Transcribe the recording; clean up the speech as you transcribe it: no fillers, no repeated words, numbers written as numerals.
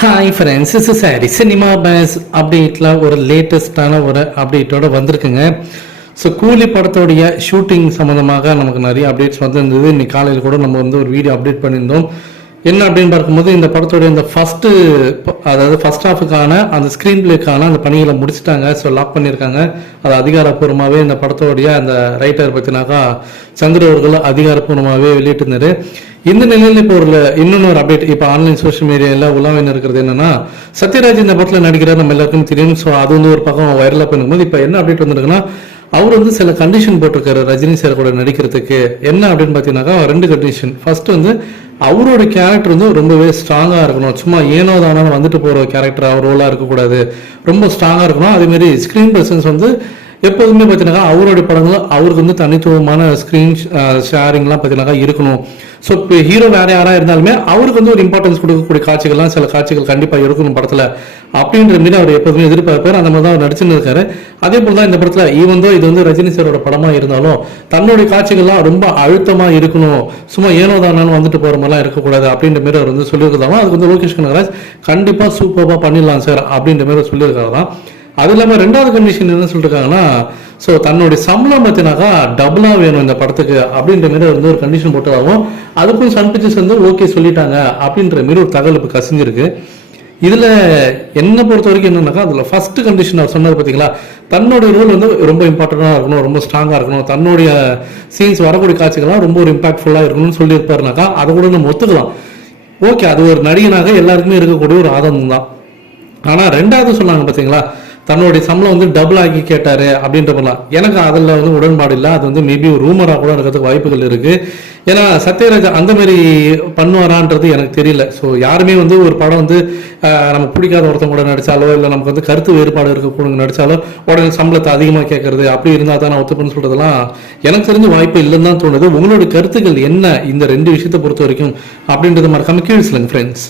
Hi friends, is சாரி cinema பேஸ் அப்டேட்டில் ஒரு லேட்டஸ்டான ஒரு அப்டேட்டோடு வந்திருக்குங்க. ஸோ கூலி படத்தோடைய ஷூட்டிங் சம்மந்தமாக நமக்கு நிறைய அப்டேட்ஸ் வந்துருந்தது. இன்னைக்கு காலையில் கூட நம்ம வந்து ஒரு வீடியோ அப்டேட் பண்ணியிருந்தோம். என்ன அப்படின்னு பார்க்கும்போது இந்த படத்தோடைய இந்த ஃபர்ஸ்ட் ஹாஃபுக்கான அந்த ஸ்க்ரீன் பிளேக்கான அந்த பணிகளை முடிச்சுட்டாங்க. ஸோ லாக் பண்ணியிருக்காங்க. அது அதிகாரப்பூர்வமாகவே இந்த படத்தோடைய அந்த ரைட்டர் பற்றினாக்கா சந்திர அவர்கள் அதிகாரப்பூர்வமாகவே வெளியிட்டிருந்தாரு. இந்த நிலையில் இப்போ இன்னொரு அப்டேட் இப்போ ஆன்லைன் சோஷியல் மீடியாவில் உலாவின்னு இருக்கிறது என்னன்னா, சத்யராஜ் இந்த படத்தில் நடிக்கிறார், நம்ம எல்லாருக்கும் தெரியும். ஸோ அது வந்து ஒரு பக்கம் வைரலாக பண்ணும்போது இப்போ என்ன அப்டேட் வந்துருக்குன்னா, அவர் வந்து சில கண்டிஷன் போட்டிருக்காரு ரஜினி சார் கூட நடிக்கிறதுக்கு. என்ன அப்படின்னு பார்த்தீங்கன்னாக்கா 2 கண்டிஷன். ஃபர்ஸ்ட் வந்து அவரோட கேரக்டர் வந்து ரொம்பவே ஸ்ட்ராங்காக இருக்கணும். சும்மா ஏனோ தானோ வந்துட்டு போகிற கேரக்டர் அவர் ரோலாக இருக்கக்கூடாது, ரொம்ப ஸ்ட்ராங்காக இருக்கணும். அதேமாரி ஸ்க்ரீன் பர்சன்ஸ் வந்து எப்போதுமே பார்த்தீங்கன்னாக்கா அவருடைய படங்கள் அவருக்கு வந்து தனித்துவமான ஸ்க்ரீன் ஷேரிங்லாம் பார்த்தீங்கன்னாக்கா இருக்கணும். ஸோ இப்போ ஹீரோ வேற யாராக இருந்தாலுமே அவருக்கு வந்து ஒரு இம்பார்ட்டன்ஸ் கொடுக்கக்கூடிய காட்சிகள்லாம் சில காட்சிகள் கண்டிப்பாக இருக்கணும் படத்தில் அப்படின்ற மாரி அவர் எப்போதுமே எதிர்பார்ப்பார். அந்த மாதிரி தான் அவர் நடிச்சுன்னு இருக்காரு. அதே போல் தான் இந்த படத்தில் ஈவந்தோ இது வந்து ரஜினி சாரோட படமாக இருந்தாலும் தன்னுடைய காட்சிகள்லாம் ரொம்ப அழுத்தமாக இருக்கணும், சும்மா ஏனோ தானாலும் வந்துட்டு போகிற மாதிரிலாம் இருக்கக்கூடாது அப்படின்ற மாரி அவர் வந்து சொல்லியிருக்கிறதாலும் அதுக்கு வந்து லோகேஷ் கனகராஜ் கண்டிப்பாக சூப்பராக பண்ணிடலாம் சார் அப்படின்ற மாதிரி சொல்லியிருக்காரு தான். அது இல்லாமல் 2வது கண்டிஷன் என்ன சொல்லிருக்காங்கன்னா, ஸோ தன்னுடைய சம்பளம் பார்த்தினாக்கா டபுளாக வேணும் இந்த படத்துக்கு அப்படின்ற மாரி வந்து ஒரு கண்டிஷன் போட்டதாகவும் அதுக்கும் சன் பிக்சர்ஸ் வந்து ஓகே சொல்லிட்டாங்க அப்படின்ற மாரி ஒரு தகவல் இப்போ கசிஞ்சிருக்கு. இதில் என்ன பொறுத்த வரைக்கும் என்னன்னாக்கா, அதில் ஃபர்ஸ்ட் கண்டிஷன் அவர் சொன்னது பார்த்தீங்களா, தன்னுடைய ரோல் வந்து ரொம்ப இம்பார்ட்டண்டாக இருக்கணும், ரொம்ப ஸ்ட்ராங்காக இருக்கணும், தன்னுடைய சீன்ஸ் வரக்கூடிய காட்சிகள்லாம் ரொம்ப ஒரு இம்பாக்ட்ஃபுல்லாக இருக்கணும்னு சொல்லியிருப்பாருனாக்கா அதை கூட நம்ம ஒத்துக்கலாம். ஓகே, அது ஒரு நடிகனாக எல்லாருக்குமே இருக்கக்கூடிய ஒரு ஆதங்கம் தான். ஆனால் 2வது சொன்னாங்க பார்த்தீங்களா, தன்னுடைய சம்பளம் வந்து டபுள் ஆக்கி கேட்டாரு அப்படின்ற போலாம். எனக்கு அதில் வந்து உடன்பாடு இல்லை. அது வந்து மேபி ஒரு ரூமராக கூட இருக்கிறதுக்கு வாய்ப்புகள் இருக்கு. ஏன்னா சத்யராஜ் அந்த மாதிரி பண்ணுவாரான்றது எனக்கு தெரியல. ஸோ யாருமே வந்து ஒரு படம் வந்து நம்ம பிடிக்காத ஒருத்தவங்க கூட நடிச்சாலோ இல்லை நமக்கு வந்து கருத்து வேறுபாடு இருக்கக்கூடிய நடிச்சாலோ உடனே சம்பளத்தை அதிகமாக கேட்கறது அப்படி இருந்தால் தான் நான் ஒத்துப்பேன்னு சொல்றதெல்லாம் எனக்கு தெரிஞ்ச வாய்ப்பு இல்லைன்னு தான் தோணுது. உங்களுடைய கருத்துக்கள் என்ன இந்த 2 விஷயத்தை பொறுத்த வரைக்கும் அப்படின்றத மறக்காம கீழே சொல்லுங்க ஃப்ரெண்ட்ஸ்.